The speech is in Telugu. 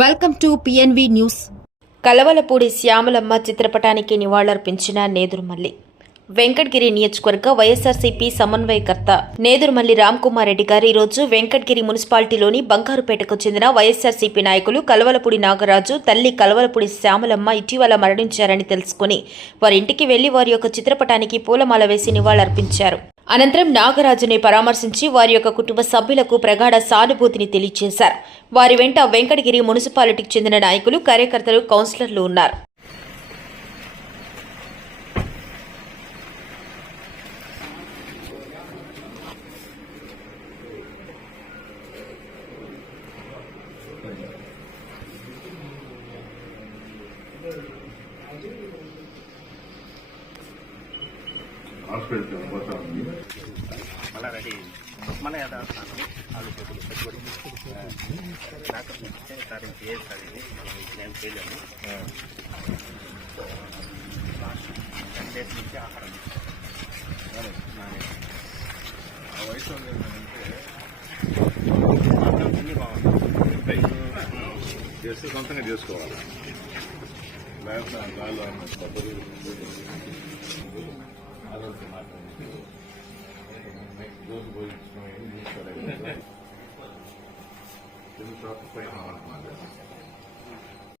Welcome to PNV news Kalavalapudi Shyamalamma చిత్రపటానికి నివాళులర్పించిన నేదురుమల్లి. వెంకటగిరి నియోజకవర్గ వైఎస్ఆర్సీపీ సమన్వయకర్త నేదురుమల్లి రామ్కుమార్ రెడ్డి గారు ఈరోజు వెంకటగిరి మున్సిపాలిటీలోని బంగారుపేటకు చెందిన వైఎస్ఆర్సీపీ నాయకులు కలవలపూడి నాగరాజు తల్లి కలవలపూడి శ్యామలమ్మ ఇటీవల మరణించారని తెలుసుకుని వారి ఇంటికి వెళ్ళి వారి యొక్క చిత్రపటానికి పూలమాల వేసి నివాళులర్పించారు. అనంతరం నాగరాజుని పరామర్శించి వారి యొక్క కుటుంబ సభ్యులకు ప్రగాఢ సానుభూతిని తెలియజేశారు. వారి వెంట వెంకటగిరి మున్సిపాలిటీకి చెందిన నాయకులు కార్యకర్తలు కౌన్సిలర్లు ఉన్నారు. హాస్పిటల్ పోతా ఉంది రెడీ సార్ నుంచి ఆహారం ఆ వయసు చేస్తే సొంతంగా చేసుకోవాలి లేకపోతే ఆరోగ్య మాట్లాడి రోజు పోయించడం ఏమి తీసుకోలేదు. తెలుగు షాప్ పైన